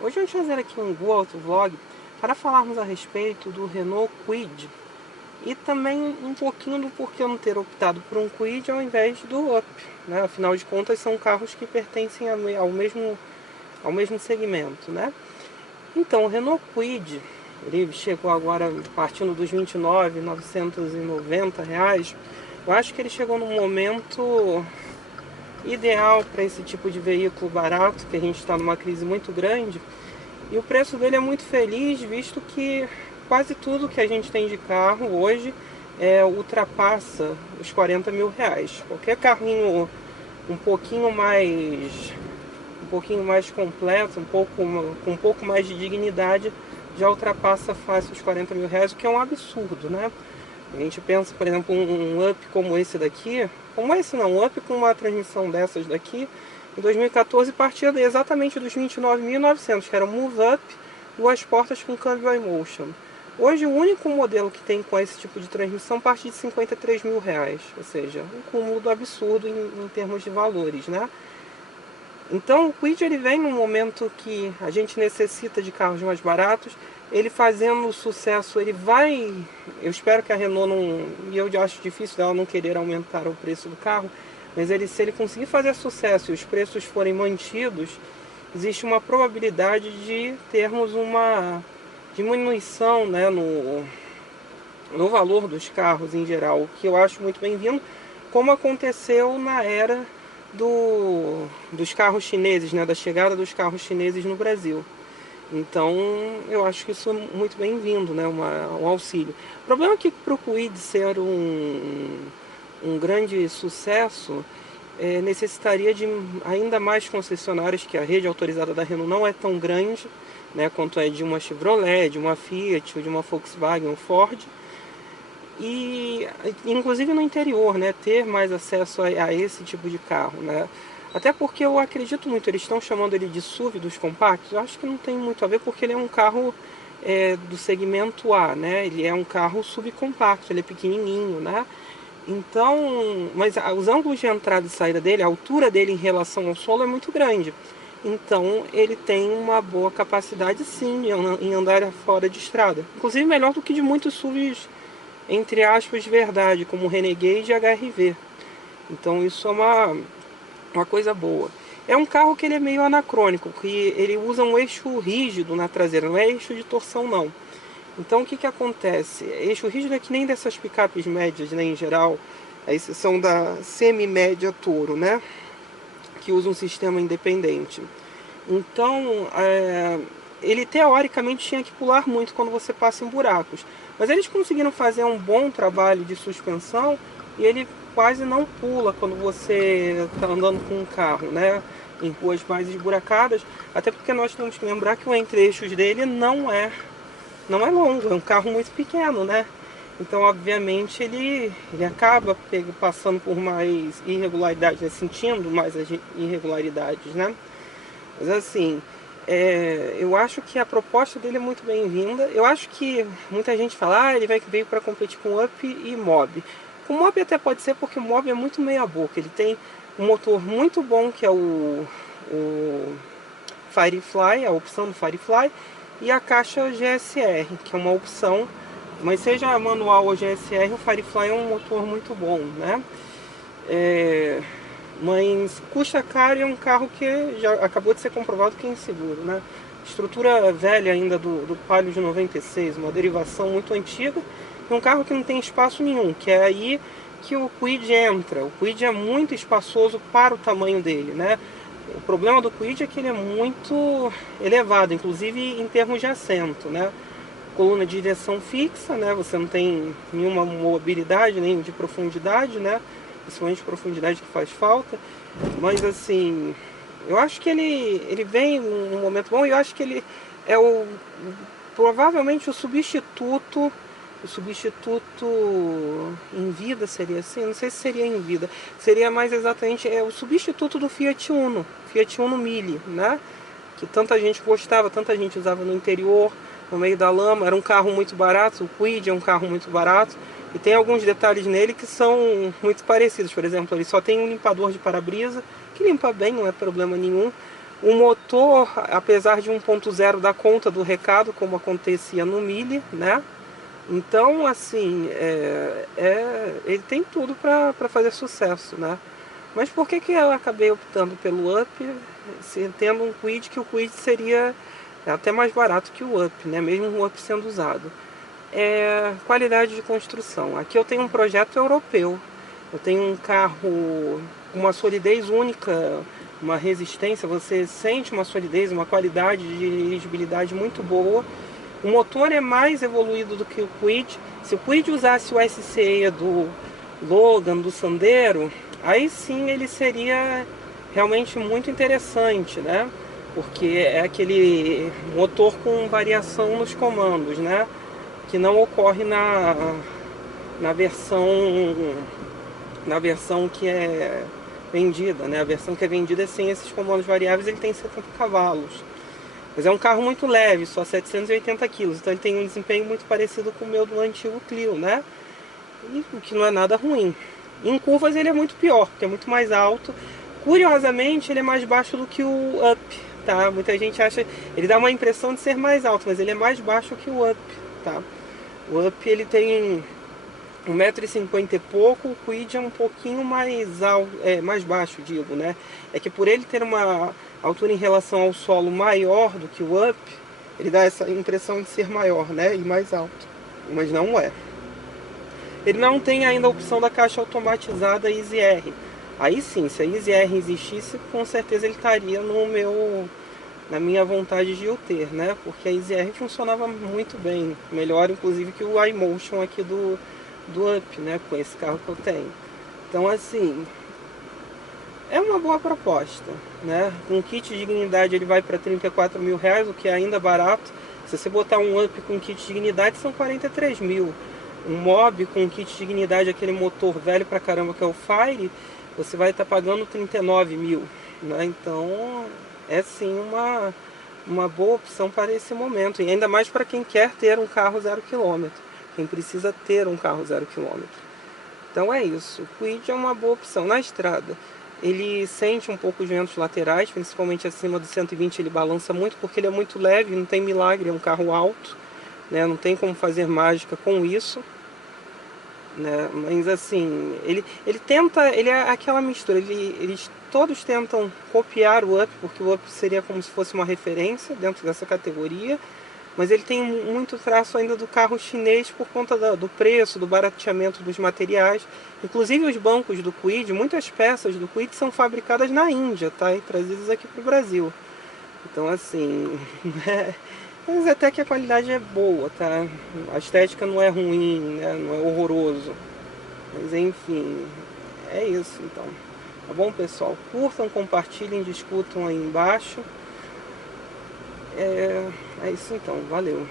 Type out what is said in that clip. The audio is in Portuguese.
Hoje vamos fazer aqui um outro vlog para falarmos a respeito do Renault Kwid e também um pouquinho do porquê eu não ter optado por um Kwid ao invés do Up, né? Afinal de contas são carros que pertencem ao mesmo segmento, né? Então o Renault Kwid, ele chegou agora partindo dos R$ 29.990. Eu acho que ele chegou num momento ideal para esse tipo de veículo barato, que a gente está numa crise muito grande, e o preço dele é muito feliz, visto que quase tudo que a gente tem de carro hoje ultrapassa os R$ 40 mil. Qualquer carrinho um pouquinho mais completo, com um pouco mais de dignidade, já ultrapassa fácil os R$ 40 mil, o que é um absurdo, né? A gente pensa, por exemplo, um Up como esse daqui, um Up com uma transmissão dessas daqui, em 2014 partia exatamente dos 29.900, que era um Move Up, 2 portas com câmbio iMotion. Hoje o único modelo que tem com esse tipo de transmissão parte de R$ 53 mil, ou seja, um cúmulo do absurdo em termos de valores, né? Então o Kwid ele vem num momento que a gente necessita de carros mais baratos. Ele fazendo sucesso, ele vai... Eu espero que a Renault não... E eu acho difícil dela não querer aumentar o preço do carro. Mas se ele conseguir fazer sucesso e os preços forem mantidos, existe uma probabilidade de termos uma diminuição, né, no valor dos carros em geral. O que eu acho muito bem-vindo, como aconteceu na era dos carros chineses, né, da chegada dos carros chineses no Brasil. Então eu acho que isso é muito bem-vindo, né, um auxílio. O problema é que para o Kwid ser um grande sucesso, necessitaria de ainda mais concessionárias, que a rede autorizada da Renault não é tão grande, né, quanto é de uma Chevrolet, de uma Fiat, ou de uma Volkswagen ou Ford. E inclusive no interior, né, ter mais acesso a esse tipo de carro, né? Até porque eu acredito muito, eles estão chamando ele de SUV dos compactos. Eu acho que não tem muito a ver, porque ele é um carro do segmento A, né? Ele é um carro subcompacto, ele é pequenininho, né? Então, mas os ângulos de entrada e saída dele, a altura dele em relação ao solo é muito grande. Então ele tem uma boa capacidade sim em andar fora de estrada. Inclusive melhor do que de muitos SUVs, entre aspas, de verdade, como o Renegade e HR-V. Então isso é uma coisa boa. É um carro que ele é meio anacrônico, que ele usa um eixo rígido na traseira, não é eixo de torção não. Então o que acontece? Eixo rígido é que nem dessas picapes médias, né, em geral, a exceção da semi-média Toro, né, que usa um sistema independente. Então ele teoricamente tinha que pular muito quando você passa em buracos, mas eles conseguiram fazer um bom trabalho de suspensão e ele quase não pula quando você está andando com um carro, né, em ruas mais esburacadas, até porque nós temos que lembrar que o entre-eixos dele não é longo, é um carro muito pequeno, né? Então, obviamente, ele acaba passando por mais irregularidades, né? Sentindo mais as irregularidades, né? Mas assim, eu acho que a proposta dele é muito bem-vinda. Eu acho que muita gente fala, ele veio para competir com Up e Mob. Com o Mob até pode ser, porque o Mob é muito meia boca. Ele tem um motor muito bom, que é o Firefly, a opção do Firefly, e a caixa GSR, que é uma opção, mas seja manual ou GSR, o Firefly é um motor muito bom, né? Mas custa caro e é um carro que já acabou de ser comprovado que é inseguro, né? Estrutura velha ainda do Palio de 96, uma derivação muito antiga, e um carro que não tem espaço nenhum, que é aí que o Kwid entra. O Kwid é muito espaçoso para o tamanho dele, né? O problema do Kwid é que ele é muito elevado, inclusive em termos de assento, né? Coluna de direção fixa, né? Você não tem nenhuma mobilidade, nem de profundidade, né? Principalmente profundidade que faz falta. Mas assim, eu acho que ele vem num momento bom, e eu acho que ele é provavelmente o substituto em vida, seria assim, não sei se seria em vida, seria mais exatamente o substituto do Fiat Uno Mille, né, que tanta gente gostava, tanta gente usava no interior, no meio da lama. Era um carro muito barato, o Kwid é um carro muito barato, e tem alguns detalhes nele que são muito parecidos. Por exemplo, ele só tem um limpador de para-brisa, que limpa bem, não é problema nenhum, O motor, apesar de 1.0 dar conta do recado, como acontecia no Mille, né? Então, assim, ele tem tudo para fazer sucesso, né? Mas por que eu acabei optando pelo Up, tendo um Kwid, que o Kwid seria até mais barato que o Up, né? Mesmo o Up sendo usado. Qualidade de construção. Aqui eu tenho um projeto europeu. Eu tenho um carro com uma solidez única, uma resistência, você sente uma solidez, uma qualidade de dirigibilidade muito boa. O motor é mais evoluído do que o Kwid. Se o Kwid usasse o SCE do Logan, do Sandero, aí sim ele seria realmente muito interessante, né? Porque é aquele motor com variação nos comandos, né? Que não ocorre na versão que é vendida, né? A versão que é vendida é sem esses comandos variáveis, ele tem 70 cavalos. Mas é um carro muito leve, só 780 kg, então ele tem um desempenho muito parecido com o meu do antigo Clio, né? E o que não é nada ruim. Em curvas ele é muito pior, porque é muito mais alto. Curiosamente, ele é mais baixo do que o Up, tá? Muita gente acha... Ele dá uma impressão de ser mais alto, mas ele é mais baixo que o Up, tá? O Up, ele tem 1,50 m e pouco, o Kwid é um pouquinho mais alto, mais baixo, digo, né? É que por ele ter uma altura em relação ao solo maior do que o Up, ele dá essa impressão de ser maior, né? E mais alto, mas não é. Ele não tem ainda a opção da caixa automatizada Easy R. Aí sim, se a Easy R existisse, com certeza ele estaria na minha vontade de o ter, né? Porque a Easy R funcionava muito bem, melhor inclusive que o iMotion aqui do Up, né? Com esse carro que eu tenho. Então, assim, é uma boa proposta, né? Um kit de dignidade ele vai para 34 mil reais, o que é ainda barato. Se você botar um Up com kit de dignidade, são 43 mil. Um Mob com kit de dignidade, aquele motor velho pra caramba que é o Fire, você vai estar pagando 39 mil, né? Então, é sim uma boa opção para esse momento. E ainda mais para quem quer ter um carro 0 km. Quem precisa ter um carro 0 km. Então é isso. O Kwid é uma boa opção. Na estrada, ele sente um pouco os ventos laterais, principalmente acima do 120 ele balança muito, porque ele é muito leve, não tem milagre, é um carro alto, né? Não tem como fazer mágica com isso, né? Mas assim, ele tenta, ele é aquela mistura, eles todos tentam copiar o Up, porque o Up seria como se fosse uma referência dentro dessa categoria, mas ele tem muito traço ainda do carro chinês por conta do preço, do barateamento dos materiais. Inclusive os bancos do Kwid, muitas peças do Kwid são fabricadas na Índia, tá? E trazidas aqui para o Brasil. Então assim, mas até que a qualidade é boa, tá? A estética não é ruim, né? Não é horroroso. Mas enfim, é isso então. Tá bom, pessoal? Curtam, compartilhem, discutam aí embaixo. É isso então, valeu.